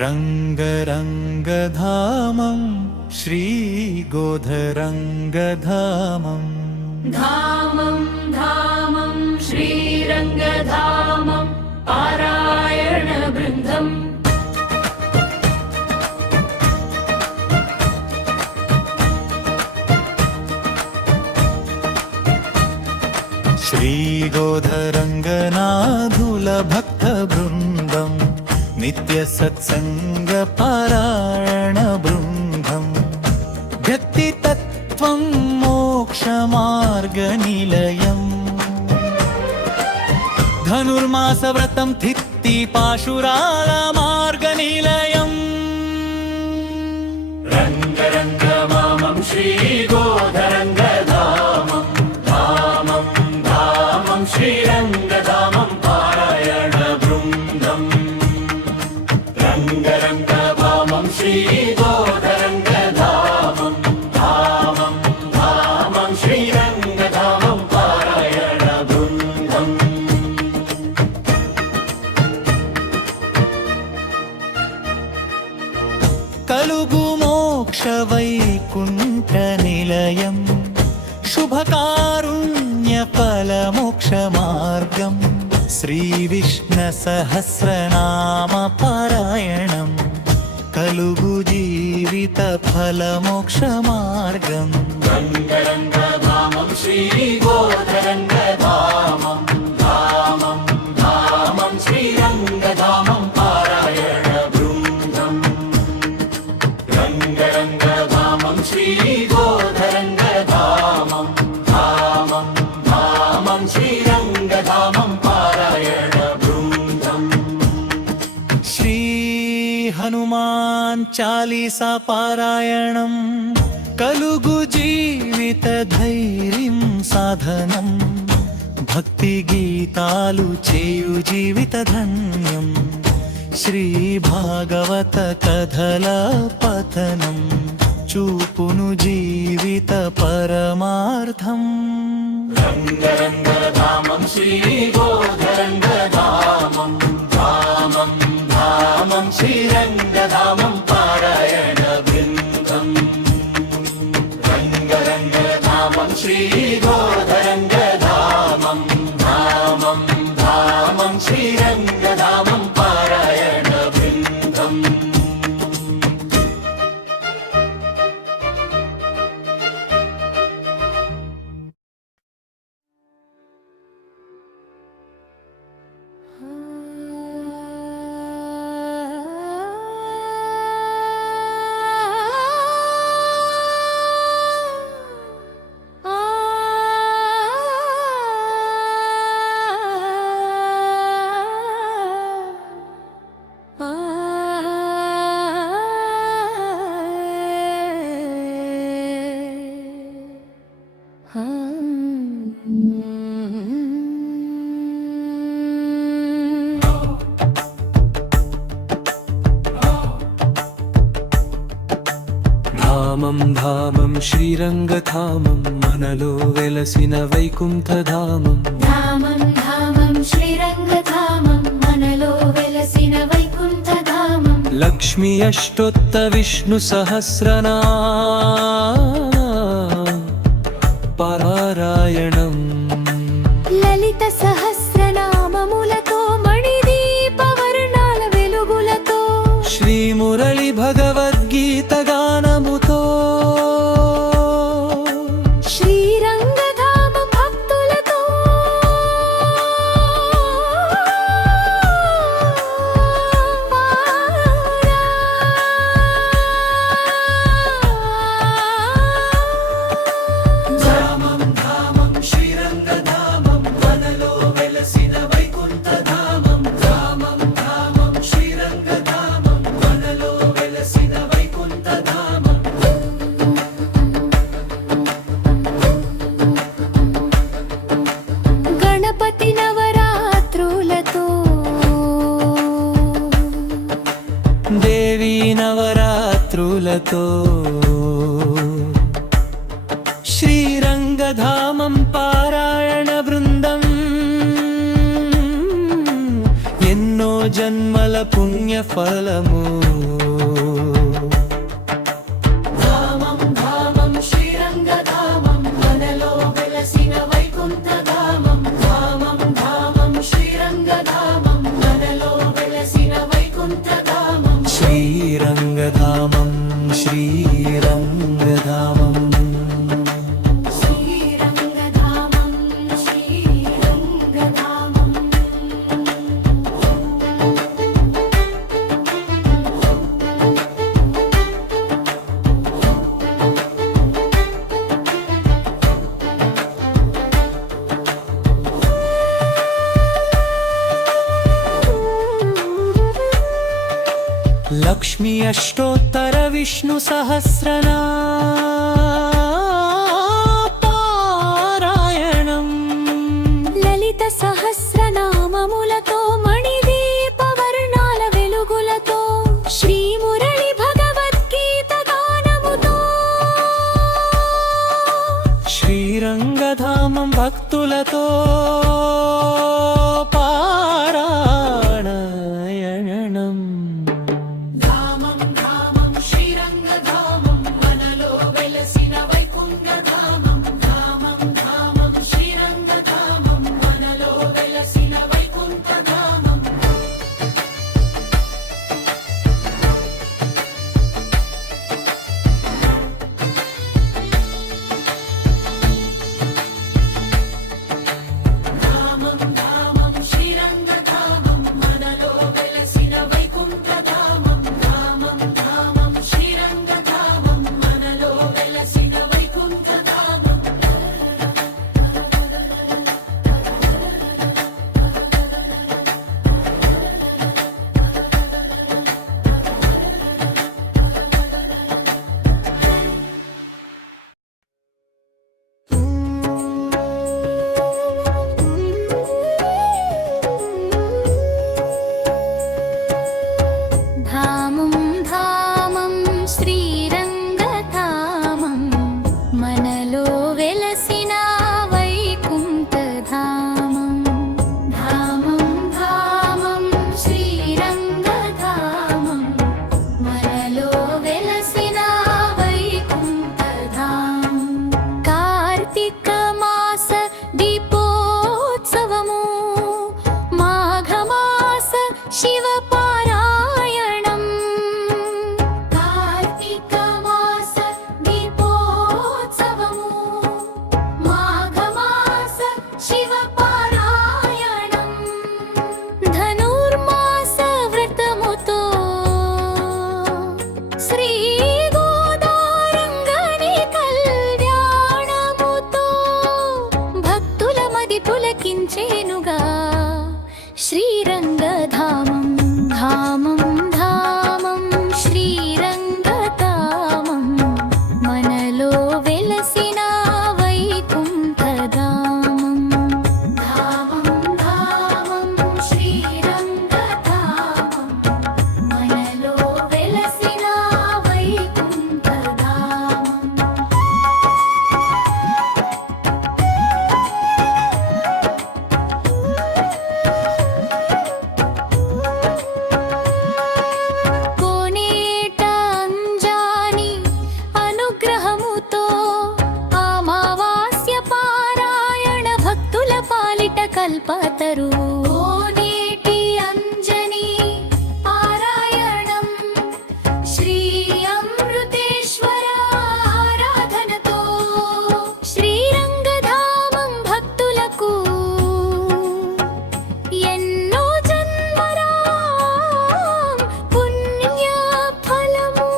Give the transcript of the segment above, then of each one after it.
रङ्गरङ्गधामं श्रीगोधरङ्गधामम् धामं धामं श्रीरङ्गधामं पारायणवृन्दम् श्रीगोधरङ्गनाथुलभक्तवृन्दम् नित्यसत्सङ्गपारायणवृन्दम् व्यक्तितत्त्वं मोक्षमार्गनिलयम् धनुर्मासव्रतं थित्तिपाशुरालमार्गनिलयम् रङ्गरङ्गमामं श्रीगोधरङ्गधामं धामं धामं श्रीरङ्गधामं पारायणवृन्दम् रङ्गरङ्गधामं श्रीगोधरङ्गधामं धामं धामं श्रीरङ्गधामं पारायणवृन्दम् कलुगु मोक्षवैकुण्ठनिलयम् शुभकारुण्यफलमोक्षमार्गम् श्रीविष्णुसहस्रनामपारायणम् कलुगु जीवितफलमोक्षमार्गम् रङ्गरङ्गधामं श्रीगोधरङ्गधामं धामं धामं श्रीरङ्गधामं पारायणवृन्दम् रङ्गरङ्गधामं श्रीगोधरङ्गधामं धामं धामं श्रीरङ्गधामं पारायणवृन्दम् श्री हनुमान चालीसा पारायणम् कलुगु जीवितधैर्यं साधनम् भक्तिगीतालु చేయు జీవితధన్యం श्रीभागवत कथल पठनं చూపును జీవిత పరమార్థం रङ्गरङ्गधामं श्रीगोधरङ्गधामं धामं धामं श्रीरङ्गधामं पारायणवृन्दम् रङ्गरङ्गधामं श्रीगोधरङ्गधामं धामं धामं श्रीरङ्गधामं पारायणवृन्दम् धामं धामं श्रीरङ्गधामं मनलो वेलसिन वैकुण्ठधामं धामं धामं श्रीरङ्गधामं मनलो वेलसिन वैकुण्ठधामं लक्ष्मी अष्टोत्तर विष्णु सहस्रनाम पारायणम् ललित सहस्रनाममुलतो मणिदीपवर्णाल वेलुगुलतो श्री मुरళి भगवद्गीत गानमुतो श्रीरङ्गधामं भक्तुलतो धामं धामं श्रीरङ्गधामं वनलो वेलसिन वैकुण्ठधामं धामं धामं श्रीरङ्गधामं वनलो वेलसिन वैकुण्ठधामं गणपति नवरात्रुलतो देवी नवरात्रुलतो श्रीरङ्गधामं पारायणवृन्दम् ఎన్నో జన్మల పుణ్య ఫలము ధామం ధామం శ్రీరంగధామం మనలో వెలసిన వైకుంఠధామం ధామం ధామం శ్రీరంగధామం మనలో వెలసిన వైకుంఠధామం శ్రీరంగధామం శ్రీరంగధామం శ్రీరంగధామం శ్రీరంగధామం లక్ష్మీ అష్టోత్తర విష్ణు సహస్రనారాయణం లలిత సహస్రనామములతో మణిదీప వర్ణాల వెలుగులతో శ్రీ మురళి భగవద్గీత గానముతో శ్రీరంగధామం భక్తులతో పారాయణం ధామం ధామం శ్రీరంగధామం మనలో వెలసిన వైకుంఠధామం ధామం ధామం శ్రీరంగధామం మనలో వెలసిన వైకుంఠధామం ధామం ధామం శ్రీరంగధామం మనలో వెలసిన వైకుంఠధామం ధామం ధామం శ్రీరంగధామం మనలో వెలసిన వైకుంఠధామం ధామం ధామం శ్రీరంగధామం మనలో వెలసిన వైకుంఠధామం ధామం ధామం శ్రీరంగధామం మనలో వెలసిన వైకుంఠధామం కార్తీక మాస దీపోత్సవము మాఘమాస శివ పారాయణం కార్తీక మాస దీపోత్సవము మాఘమాస శివ పారాయణం ధనుర్మాస వ్రతముతో శ్రీ గోదారంగని కళ్యాణముతో భక్తుల మది పులకించేనుగా శ్రీరంగధామం ధామం ధామం శ్రీరంగధామం మనలో వెలసిన వైకుంఠధామం ధామం ధామం శ్రీరంగధామం మనలో వెలసిన వైకుంఠధామం కోనేట అంజాని అనుగ్రహముతో అమావాస్య పారాయణ భక్తుల పాలిట కల్పతరు కోనేటి అంజని పారాయణం శ్రీ అమృతేశ్వర ఆరాధనతో శ్రీరంగధామం భక్తులకు ఎన్నో జన్మరా పుణ్య ఫలము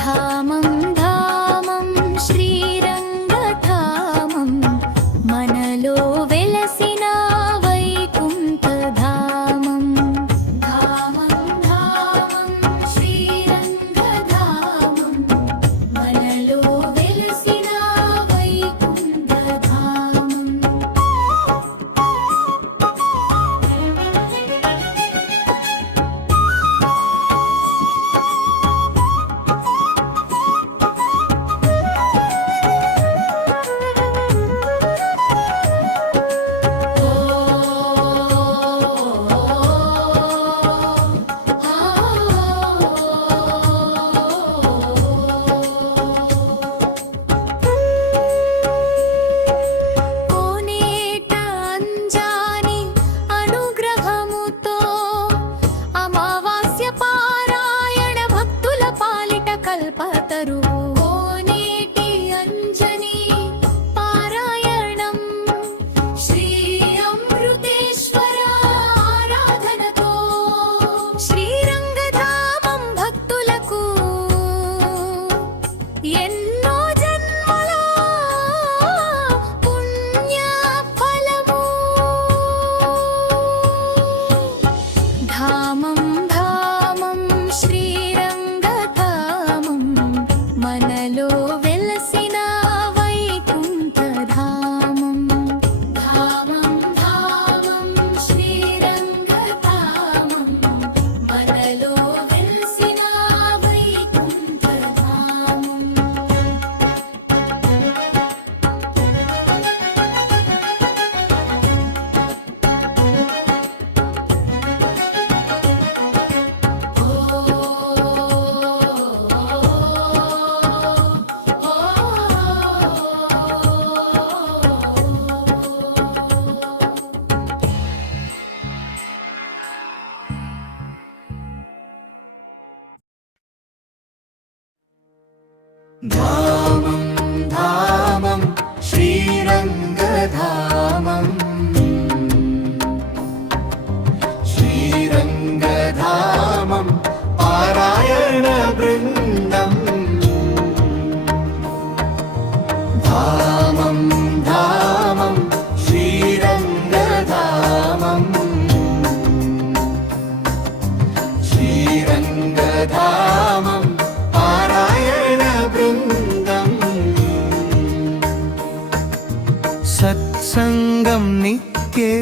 ధామం ధామం శ్రీరంగధామం धामं धामं श्रीरङ्गधामम् श्रीरङ्गधामं पारायणवृन्दम् धामं धामं श्रीरङ्गधामम् श्रीरङ्गधामं पारायणवृन्दम् सत्सङ्गं नित्ये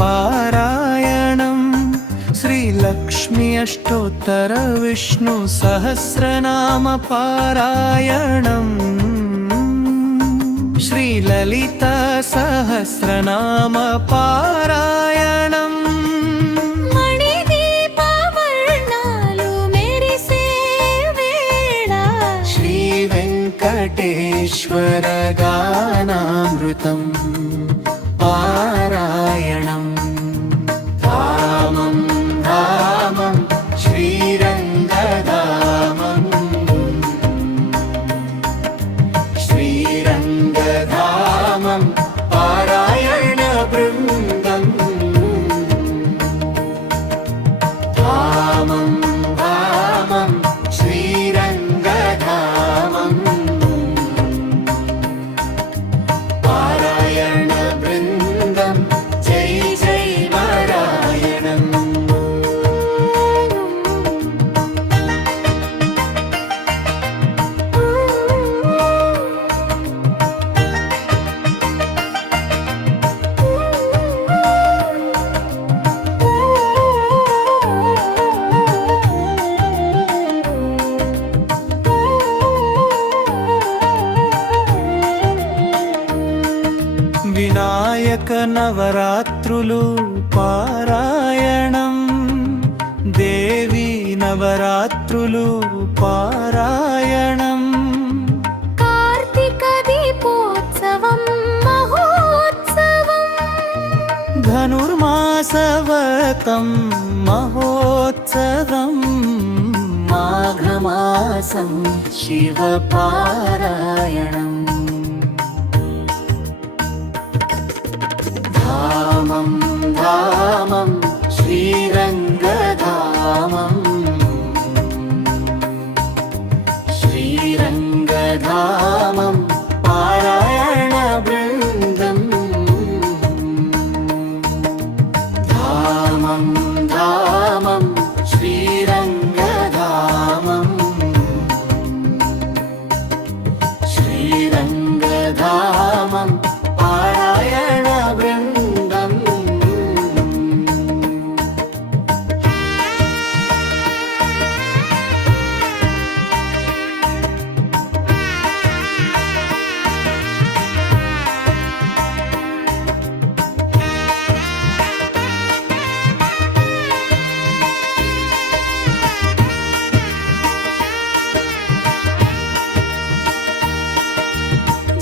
पारायणम् श्रीलक्ष्मी अष्टोत्तर विष्णु सहस्रनाम पारायणम् श्रीललिता सहस्रनाम पारायणम् మణిదీపవర్ణాలు మెరిసే వేళ श्रीवेङ्कटेश्वर गानामृतं पारायणम् धामं धामं श्रीरङ्गधामम् श्रीरङ्गधामं पारायणवृन्दम् धामं धामं श्रीरङ्गधामम् पारायणवृन्दं जय जय नारायणम् వినాయక నవరాత్రులు పారాయణం దేవి నవరాత్రులు పారాయణం కార్తీక దీపోత్సవం మహోత్సవం ధనుర్మాసవతం మహోత్సవం మాఘమాసం శివ పారాయణం धामं धामं श्रीरङ्गधामम् श्रीरङ्गधामं पारायणवृन्दम् धामं धामं श्रीरङ्गधामम् श्रीरङ्गधामं पारायणवृन्दम्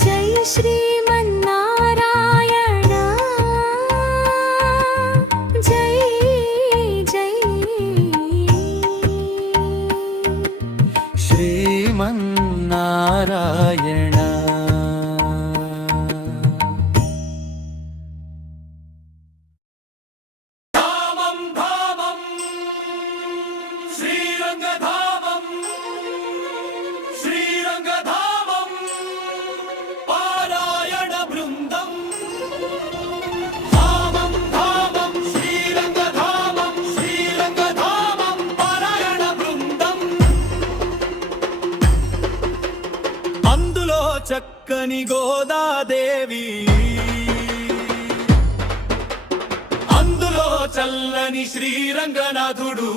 జై శ్రీమన్నారాయణ జై జై श्रीमन्नारायण धामं धामं श्रीरङ्गधामं श्रीरङ्गधामं पारायणवृन्दम् धामं धामं श्रीरङ्गधामं श्रीरङ्गधामं पारायणवृन्दम् అందులో చక్కని గోదాదేవి అందులో చల్లని శ్రీరంగనాథుడు